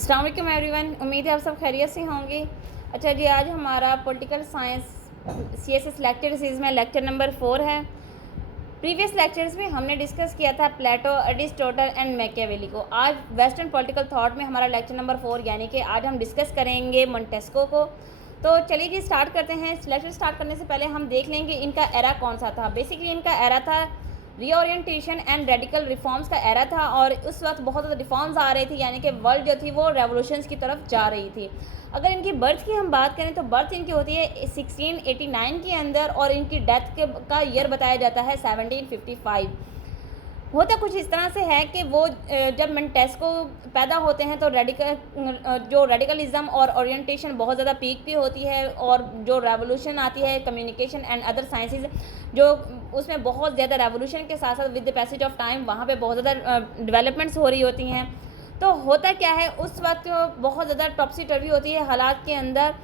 अस्सलाम वालेकुम एवरीवन, उम्मीद है आप सब खैरियत से होंगे। अच्छा जी, आज हमारा political science CSS lecture series में लेक्चर नंबर 4 है। प्रीवियस लेक्चर्स में हमने डिस्कस किया था प्लेटो, अरिस्टोटल एंड मैकियावेली को। आज वेस्टर्न पॉलिटिकल थॉट में हमारा लेक्चर नंबर 4 यानी कि आज हम डिस्कस करेंगे मोंटेस्को को। तो चलिए जी स्टार्ट करते हैं। लेक्चर स्टार्ट करने से पहले हम देख लेंगे इनका एरा कौन सा था। बेसिकली इनका एरा था रीओरिएंटेशन एंड रेडिकल रिफॉर्म्स का एरा था, और उस वक्त बहुत ज़्यादा रिफॉर्म्स आ रही थी, यानी कि वर्ल्ड जो थी वो रेवोल्यूशंस की तरफ जा रही थी। अगर इनकी बर्थ की हम बात करें तो बर्थ इनकी होती है 1689 के अंदर, और इनकी डेथ का ईयर बताया जाता है 1755। होता कुछ इस तरह से है कि वो जब मोंटेस्को पैदा होते हैं तो रेडिकलिज्म और ओरिएंटेशन बहुत ज़्यादा पीक पे होती है, और जो रेवोल्यूशन आती है कम्युनिकेशन एंड अदर साइंसेज, जो उसमें बहुत ज़्यादा रेवोल्यूशन के साथ साथ with the passage of time वहाँ पे बहुत ज़्यादा डेवलपमेंट्स हो रही होती हैं। तो होता क्या है, उस वक्त बहुत ज़्यादा टॉपसी टर्वी होती है हालात के अंदर।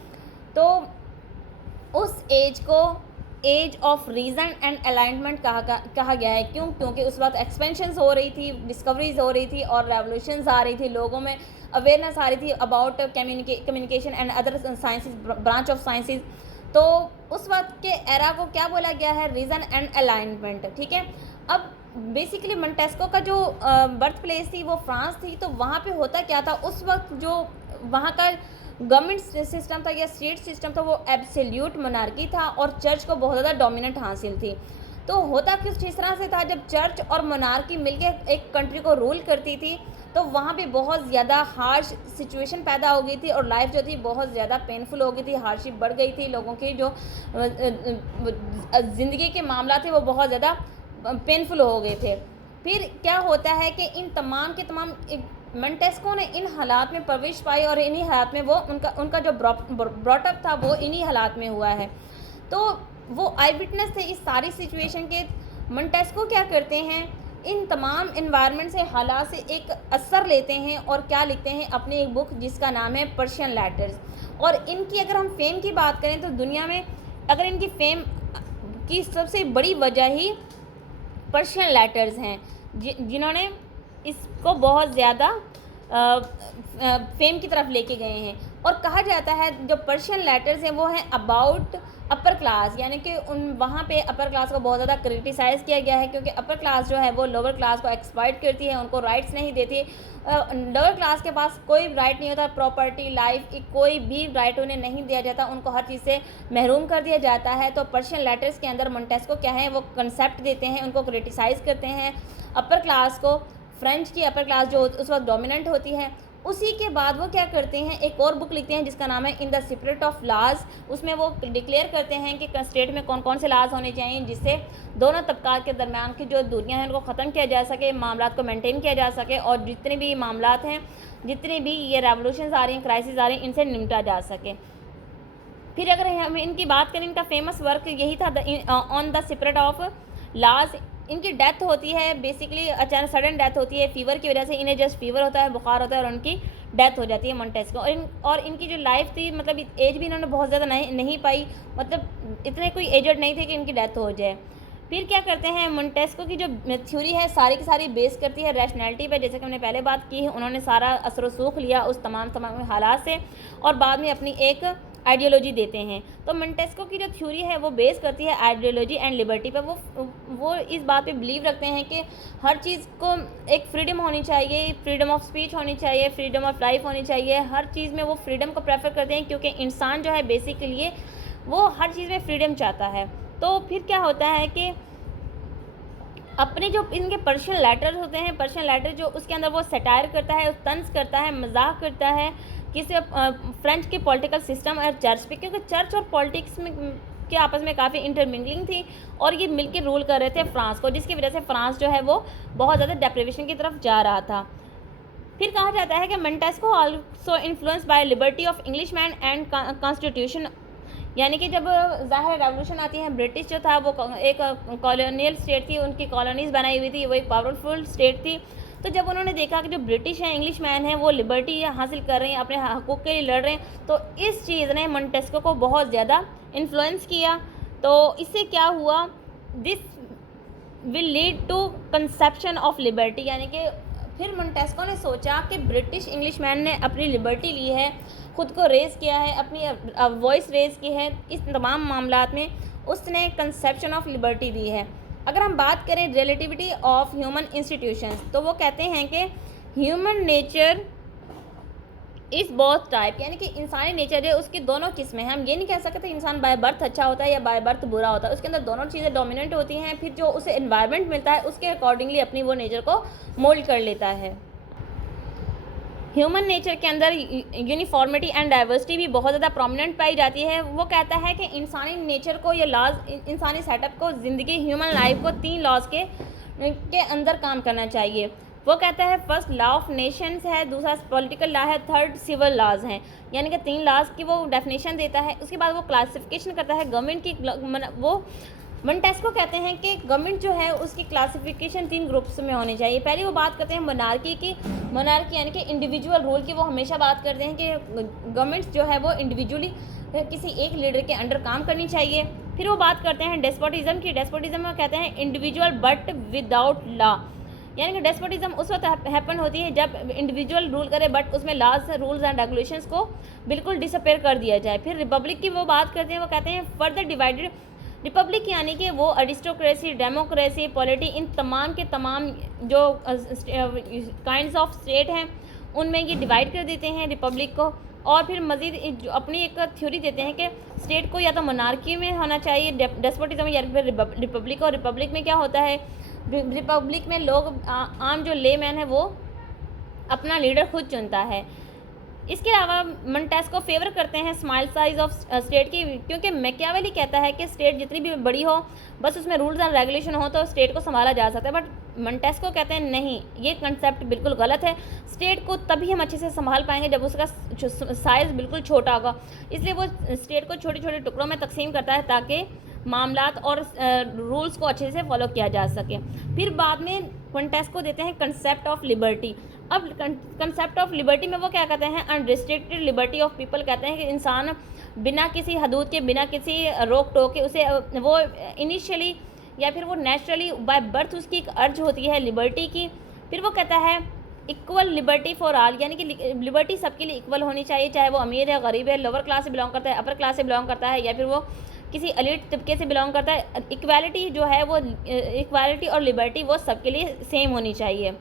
तो उस एज को age of reason and alignment कहा गया है। क्योंकि उस वक्त एक्सपेंशंस हो रही थी, डिस्कवरीज हो रही थी, और रेवोल्यूशंस आ रही थी, लोगों में अवेयरनेस आ रही थी about communication and other sciences, branch of sciences. तो उस वक्त के एरा को क्या बोला गया है, रीज़न एंड अलाइनमेंट। ठीक है। अब बेसिकली मोंटेस्को का जो बर्थ प्लेस थी वो फ्रांस थी। तो वहाँ पे होता क्या था, उस वक्त जो वहाँ का गवर्नमेंट सिस्टम था या स्टेट सिस्टम था वो एब्सोल्यूट मोनार्की था, और चर्च को बहुत ज़्यादा डोमिनेंट हासिल थी। तो होता कुछ इस तरह से था, जब चर्च और मोनार्की मिलकर एक कंट्री को रूल करती थी तो वहाँ पे बहुत ज़्यादा हार्श सिचुएशन पैदा हो गई थी, और लाइफ जो थी बहुत ज़्यादा पेनफुल हो गई थी, हार्डशिप बढ़ गई थी, लोगों की जो ज़िंदगी के मामला थे वो बहुत ज़्यादा पेनफुल हो गए थे। फिर क्या होता है कि इन तमाम के तमाम मोंटेस्को ने इन हालात में प्रवेश पाई, और इन्हीं हालात में वो उनका जो ब्रॉटअप था वो इन्हीं हालात में हुआ है। तो वो आई विटनेस थे इस सारी सिचुएशन के। मोंटेस्को क्या करते हैं, इन तमाम इन्वायरमेंट से, हालात से एक असर लेते हैं, और क्या लिखते हैं अपनी एक बुक जिसका नाम है पर्शियन लेटर्स। और इनकी अगर हम फेम की बात करें तो दुनिया में अगर इनकी फेम की सबसे बड़ी वजह ही पर्शियन लेटर्स हैं, जिन्होंने इसको बहुत ज़्यादा फेम की तरफ लेके गए हैं। और कहा जाता है जो पर्शियन लेटर्स हैं वो हैं अबाउट अपर क्लास, यानी कि उन वहाँ पे अपर क्लास को बहुत ज़्यादा क्रिटिसाइज़ किया गया है, क्योंकि अपर क्लास जो है वो लोअर क्लास को एक्सप्लॉइट करती है, उनको राइट्स नहीं देती। लोअर क्लास के पास कोई राइट नहीं होता, प्रॉपर्टी, लाइफ, कोई भी राइट उन्हें नहीं दिया जाता, उनको हर चीज़ से महरूम कर दिया जाता है। तो पर्शियन लेटर्स के अंदर मोंटेस्को क्या है, वो कंसेप्ट देते हैं, उनको क्रिटिसाइज़ करते हैं अपर क्लास को, फ्रेंच की अपर क्लास जो उस वक्त डोमिनेंट होती है। उसी के बाद वो क्या करते हैं, एक और बुक लिखते हैं जिसका नाम है in the spirit of laws. उसमें वो डिक्लेयर करते हैं कि स्टेट में कौन कौन से लॉज होने चाहिए जिससे दोनों तबकात के दरमियान की जो दूरियां हैं उनको ख़त्म किया जा सके, मामला को मेंटेन किया जा सके, और जितने भी मामला हैं, जितने भी ये रेवोल्यूशन आ रही हैं, क्राइसिस आ रही हैं, इनसे निपटा जा सके। फिर अगर हम इनकी बात करें, इनका फेमस वर्क यही था on the spirit of laws. इनकी डेथ होती है, बेसिकली अचानक सडन डेथ होती है फीवर की वजह से। इन्हें जस्ट फीवर होता है, बुखार होता है, और उनकी डेथ हो जाती है मोंटेस्को। और इनकी जो लाइफ थी, मतलब एज भी इन्होंने बहुत ज़्यादा नहीं पाई, मतलब इतने कोई एजड नहीं थे कि इनकी डेथ हो जाए। फिर क्या करते हैं, मोंटेस्को की जो थ्योरी है सारी की सारी बेस करती है रैशनैलिटी पे, जैसे कि हमने पहले बात की है। उन्होंने सारा असर व सूख लिया उस तमाम हालात से, और बाद में अपनी एक आइडियोलॉजी देते हैं। तो मोंटेस्को की जो थ्योरी है वो बेस करती है आइडियोलॉजी एंड लिबर्टी पर। वो इस बात पे बिलीव रखते हैं कि हर चीज़ को एक फ्रीडम होनी चाहिए, फ्रीडम ऑफ स्पीच होनी चाहिए, फ्रीडम ऑफ लाइफ होनी चाहिए। हर चीज़ में वो फ्रीडम को प्रेफर करते हैं, क्योंकि इंसान जो है बेसिकली वो हर चीज़ में फ्रीडम चाहता है। तो फिर क्या होता है कि अपने जो इनके पर्शियन लेटर्स होते हैं, पर्शियन लेटर जो उसके अंदर वो सटायर करता है, तंज करता है, मजाक करता है किसी फ्रेंच के पॉलिटिकल सिस्टम और चर्च पे, क्योंकि चर्च और पॉलिटिक्स में के आपस में काफ़ी इंटरमिंगलिंग थी, और ये मिलकर रूल कर रहे थे फ्रांस को, जिसकी वजह से फ्रांस जो है वो बहुत ज़्यादा डेप्रिवेशन की तरफ जा रहा था। फिर कहा जाता है कि Montesquieu also influence by liberty of English man and constitution, यानी कि जब ज़ाहिर रेवोल्यूशन आती है, ब्रिटिश जो था वो एक कॉलोनियल स्टेट थी, उनकी कॉलोनीज़ बनाई हुई थी, वो एक पावरफुल स्टेट थी। तो जब उन्होंने देखा कि जो ब्रिटिश हैं, इंग्लिश मैन हैं, वो लिबर्टी हासिल कर रहे हैं, अपने हकूक़ के लिए लड़ रहे हैं, तो इस चीज़ ने मोंटेस्को को बहुत ज़्यादा इन्फ्लुएंस किया। तो इससे क्या हुआ, this will lead to conception of liberty, यानी कि फिर मोंटेस्को ने सोचा कि ब्रिटिश इंग्लिशमैन ने अपनी लिबर्टी ली है, ख़ुद को रेज़ किया है, अपनी वॉइस रेज़ की है, इस तमाम मामलात में उसने कंसेप्शन ऑफ लिबर्टी दी है। अगर हम बात करें रिलेटिविटी ऑफ ह्यूमन इंस्टीट्यूशंस, तो वो कहते हैं कि ह्यूमन नेचर इस बोथ टाइप, यानी कि इंसानी नेचर है उसकी दोनों किस्में हैं। हम ये नहीं कह सकते इंसान बाय बर्थ अच्छा होता है या बाय बर्थ बुरा होता है, उसके अंदर दोनों चीज़ें डोमिनेंट होती हैं। फिर जो उसे एनवायरनमेंट मिलता है उसके अकॉर्डिंगली अपनी वो नेचर को मोल्ड कर लेता है। ह्यूमन नेचर के अंदर यूनिफॉर्मिटी एंड डाइवर्सिटी भी बहुत ज़्यादा प्रोमिनेंट पाई जाती है। वो कहता है कि इंसानी नेचर को, ये लॉज, इंसानी सेटअप को, ज़िंदगी, ह्यूमन लाइफ को 3 लॉज के अंदर काम करना चाहिए। वो कहता है फर्स्ट लॉ ऑफ नेशंस है, दूसरा पॉलिटिकल लॉ है, थर्ड सिविल लॉज हैं, यानी कि 3 लॉज की वो डेफिनेशन देता है। उसके बाद वो क्लासिफिकेशन करता है गवर्नमेंट की। वो मोंटेस्को कहते हैं कि गवर्नमेंट जो है उसकी क्लासिफिकेशन 3 ग्रुप्स में होनी चाहिए। पहले वो बात करते हैं मोनार्की की। मोनार्की यानी कि इंडिविजुअल रूल की। वो हमेशा बात करते हैं कि गवर्नमेंट जो है वो इंडिविजुअली किसी एक लीडर के अंडर काम करनी चाहिए। फिर वो बात करते हैं डेस्पोटिज्म की। डेस्पोटिज्म में कहते हैं इंडिविजुअल बट विदाउट लॉ, यानी कि डेस्पोटिज्म उस वक्त हैपन होती है जब इंडिविजुअल रूल करे बट उसमें लॉज, रूल्स एंड रेगुलेशंस को बिल्कुल डिसअपेयर कर दिया जाए। फिर रिपब्लिक की वो बात करते हैं। वो कहते हैं फर्दर डिवाइडेड रिपब्लिक, यानी कि वो अरिस्टोक्रेसी, डेमोक्रेसी, पॉलिटी, इन तमाम के तमाम जो काइंड्स ऑफ स्टेट हैं उनमें ये डिवाइड कर देते हैं रिपब्लिक को। और फिर मज़ीद अपनी एक थ्योरी देते हैं कि स्टेट को या तो मोनार्की में होना चाहिए डेस्पोटिज्म, या फिर रिपब्लिक। और रिपब्लिक में क्या होता है, रिपब्लिक में लोग आम जो ले मैन है वो अपना लीडर खुद चुनता है। इसके अलावा मोंटेस्को फेवर करते हैं स्मॉल साइज ऑफ स्टेट की, क्योंकि मैकियावेली कहता है कि स्टेट जितनी भी बड़ी हो बस उसमें रूल्स एंड रेगुलेशन हो तो स्टेट को संभाला जा सकता है। बट मोंटेस्को कहते हैं नहीं, ये कंसेप्ट बिल्कुल गलत है। स्टेट को तभी हम अच्छे से संभाल पाएंगे जब उसका साइज़ बिल्कुल छोटा होगा। इसलिए वो स्टेट को छोटे छोटे टुकड़ों में तकसीम करता है ताकि मामलात और रूल्स को अच्छे से फॉलो किया जा सके। फिर बाद में मोंटेस्को देते हैं कंसेप्ट ऑफ लिबर्टी। अब कंसेप्ट ऑफ लिबर्टी में वो क्या कहते हैं, अनरिस्ट्रिक्टेड लिबर्टी ऑफ पीपल। कहते हैं कि इंसान बिना किसी हदूद के, बिना किसी रोक टोक के, उसे वो इनिशियली या फिर वो नेचुरली बाय बर्थ उसकी एक अर्ज होती है लिबर्टी की। फिर वो कहता है इक्वल लिबर्टी फॉर ऑल, यानी कि लिबर्टी सबके लिए इक्वल होनी चाहिए, चाहे वो अमीर है, गरीब है, लोअर क्लास से बिलोंग करता है, अपर क्लास से बिलोंग करता है, या फिर वो किसी एलीट तबके से बिलोंग करता है। इक्वालिटी जो है वो, इक्वालिटी और लिबर्टी वो सबके लिए सेम होनी चाहिए।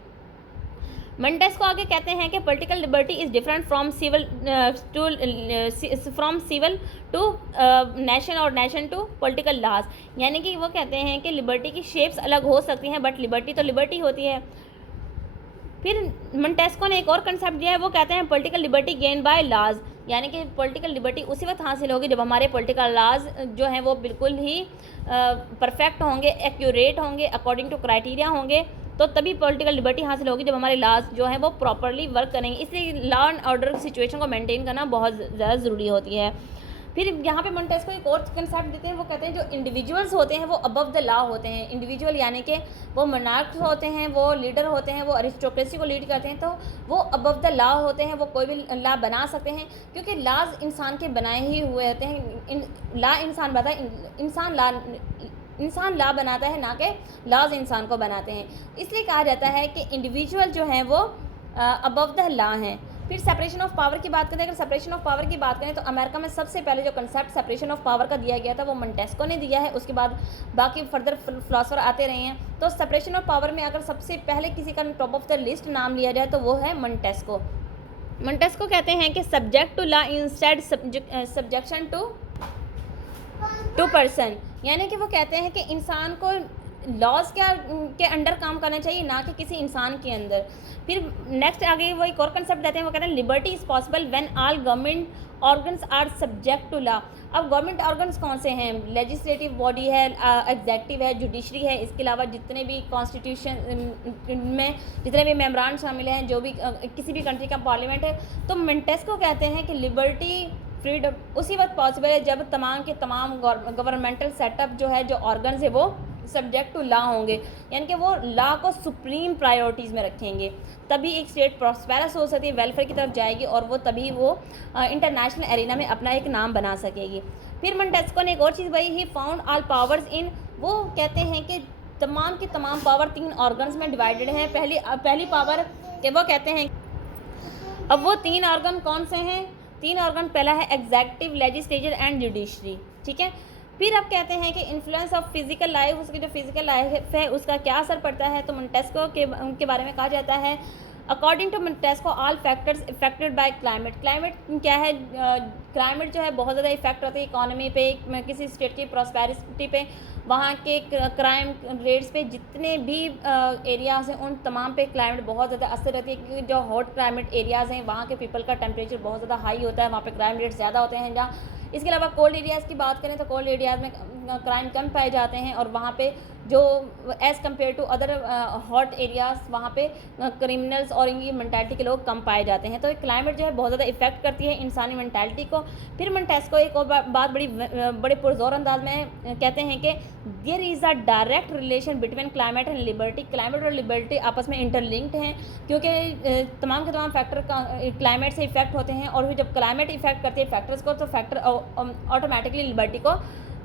मोंटेस्को आगे कहते हैं कि political liberty is different from civil to nation और नेशन टू पॉलिटिकल लॉज, यानी कि वो कहते हैं कि लिबर्टी की शेप्स अलग हो सकती हैं बट लिबर्टी तो लिबर्टी होती है। फिर मोंटेस्को ने एक और कंसेप्ट दिया है। वो कहते हैं political liberty gain by laws, यानी कि पॉलिटिकल लिबर्टी उसी वक्त हासिल होगी जब हमारे पॉलिटिकल लॉज जो हैं वो बिल्कुल ही परफेक्ट होंगे, एक्यूरेट होंगे, अकॉर्डिंग टू क्राइटेरिया होंगे, तो तभी पॉलिटिकल लिबर्टी हासिल होगी जब हमारे लॉज जो हैं वो प्रॉपरली वर्क करेंगे। इसलिए लॉ एंड ऑर्डर सिचुएशन को मेंटेन करना बहुत ज़्यादा ज़रूरी होती है। फिर यहाँ पे मोंटेस्को एक और कंसेप्ट देते हैं। वो कहते हैं जो इंडिविजुअल्स होते हैं वो अबव द लॉ होते हैं। इंडिविजुअल यानी कि वो मोनार्क्स होते हैं, वो लीडर होते हैं, वो अरिस्टोक्रेसी को लीड करते हैं, तो वो अबव द लॉ होते हैं। वो कोई भी लॉ बना सकते हैं क्योंकि लॉज इंसान के बनाए ही हुए होते हैं। लॉ इंसान बनाता है, इंसान लॉ बनाता है, ना कि लॉज इंसान को बनाते हैं। इसलिए कहा जाता है कि इंडिविजुअल जो हैं वो अबव द लॉ हैं। फिर सेपरेशन ऑफ पावर की बात करें। अगर सेपरेशन ऑफ पावर की बात करें तो अमेरिका में सबसे पहले जो कंसेप्ट सेपरेशन ऑफ पावर का दिया गया था वो मोंटेस्को ने दिया है। उसके बाद बाकी फर्दर फिलोसोफर आते रहे हैं। तो सेपरेशन ऑफ पावर में अगर सबसे पहले किसी का टॉप ऑफ द लिस्ट नाम लिया जाए तो वो है मोंटेस्को। मोंटेस्को कहते हैं कि subject to law instead subjection to person, यानी कि वो कहते हैं कि इंसान को लॉज के अंडर काम करना चाहिए, ना कि किसी इंसान के अंदर। फिर नेक्स्ट आगे वो एक और कंसेप्ट देते हैं। वो कहते हैं liberty is possible when all government organs are subject to law. अब गवर्नमेंट ऑर्गन्स कौन से हैं? लेजिस्लेटिव बॉडी है, एग्जेक्टिव है, जुडिशरी है, इसके अलावा जितने भी कॉन्स्टिट्यूशन में जितने भी मेम्बरान शामिल हैं, जो भी किसी भी कंट्री का पार्लियामेंट है। तो मोंटेस्को कहते हैं कि लिबर्टी फ्रीडम उसी वक्त पॉसिबल है जब तमाम के तमाम गवर्नमेंटल सेटअप जो है, जो ऑर्गन्स है, वो सब्जेक्ट टू लॉ होंगे, यानी कि वो लॉ को सुप्रीम प्रायोरिटीज़ में रखेंगे। तभी एक स्टेट प्रॉस्पेरस हो सकती है, वेलफेयर की तरफ जाएगी, और वो तभी वो इंटरनेशनल एरिना में अपना एक नाम बना सकेगी। फिर मोंटेस्को ने एक और चीज़ बताई, he found all powers in. वो कहते हैं कि तमाम की तमाम पावर 3 ऑर्गन्स में डिवाइडेड है। पहली पावर के वो कहते हैं, अब वो 3 ऑर्गन कौन से हैं? 3 ऑर्गन, पहला है एग्जेक्टिव, लेजिस्लेचर एंड जुडिशरी, ठीक है। फिर अब कहते हैं कि इन्फ्लुएंस ऑफ फिजिकल लाइफ, उसकी जो फिजिकल लाइफ है उसका क्या असर पड़ता है। तो मोंटेस्क्यू के बारे में कहा जाता है, according to Montesquieu all factors affected by climate. Climate क्या है? क्लाइमेट जो है बहुत ज़्यादा इफेक्ट होती है इकॉनमी पे, किसी स्टेट की प्रॉस्पेरिटी पे, वहाँ के क्राइम रेट्स पे, जितने भी एरियाज़ हैं उन तमाम पे क्लाइमेट बहुत ज़्यादा असर रहती है। क्योंकि जो हॉट क्लाइमेट एरियाज़ हैं वहाँ के पीपल का टेम्परेचर बहुत ज़्यादा हाई होता है, वहाँ पे क्राइम रेट ज़्यादा होते हैं। जहाँ इसके अलावा कोल्ड एरियाज़ की बात करें तो कोल्ड एरियाज़ में क्राइम कम पाए जाते हैं, और वहाँ पे जो as compare to other hot areas वहाँ पे क्रिमिनल्स और इनकी मेंटालिटी के लोग कम पाए जाते हैं। तो क्लाइमेट जो है बहुत ज़्यादा इफेक्ट करती है इंसानी मेंटालिटी को। फिर मोंटेस्क्यू एक और बात बड़े पुरजोर अंदाज में कहते हैं कि there is a direct relation between climate and liberty. Climate और लिबर्टी आपस में इंटरलिंक्ड हैं, क्योंकि तमाम के तमाम फैक्टर क्लाइमेट से इफेक्ट होते हैं, और फिर जब क्लाइमेट इफेक्ट करती है फैक्टर्स को, तो फैक्टर ऑटोमेटिकली लिबर्टी को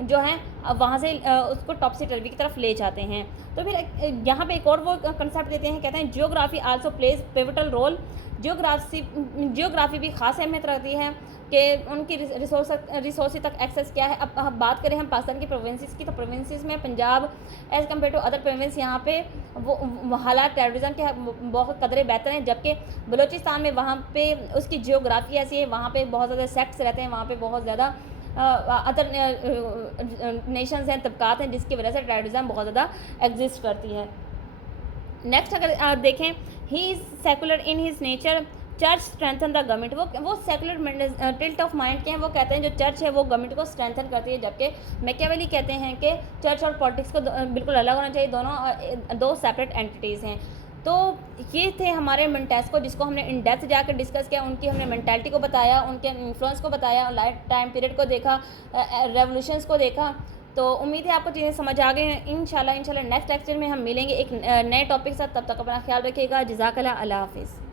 जो है वहाँ से उसको टॉपसी टर्वी की तरफ ले जाते हैं। तो फिर यहाँ पे एक और वो कंसेप्ट देते हैं, कहते हैं geography also plays pivotal role. Geography भी ख़ास अहमियत रखती है कि उनकी रिसोर्स तक एक्सेस क्या है। अब बात करें हम पाकिस्तान की प्रोविंसेस की, तो प्रोविंसेस में Punjab as compare to other province यहाँ पे वो हालात टेररिज्म के बहुत कदरे बेहतर हैं, जबकि बलूचिस्तान में वहाँ पे उसकी जियोग्राफी ऐसी है, वहाँ पे बहुत ज़्यादा सेक्ट्स रहते हैं, वहाँ पे बहुत ज़्यादा अदर नेशंस हैं, तबकात हैं, जिसकी वजह से टेररिज्म बहुत ज़्यादा एग्जिस्ट करती है। नेक्स्ट अगर देखें, he is secular in his nature, church strengthen the government. वो सेकुलर टिल्ट ऑफ माइंड के हैं, वो कहते हैं जो चर्च है वो गवर्नमेंट को स्ट्रेंथन करती है, जबकि मैकियावेली कहते हैं कि चर्च और पॉलिटिक्स को बिल्कुल अलग होना चाहिए, दोनों दो सेपरेट एंटिटीज़ हैं। तो ये थे हमारे मोंटेस्क्यू, जिसको हमने इन डेप्थ जाकर डिस्कस किया, उनकी हमने मेंटालिटी को बताया, उनके इन्फ्लुएंस को बताया, लाइफ टाइम पीरियड को देखा, रेवोल्यूशंस को देखा। तो उम्मीद है आपको चीज़ें समझ आ गई हैं। इंशाल्लाह नेक्स्ट लेक्चर में हम मिलेंगे एक नए टॉपिक के साथ। तब तक अपना ख्याल रखिएगा। जज़ाकल्लाह, अल्लाह हाफ़िज़।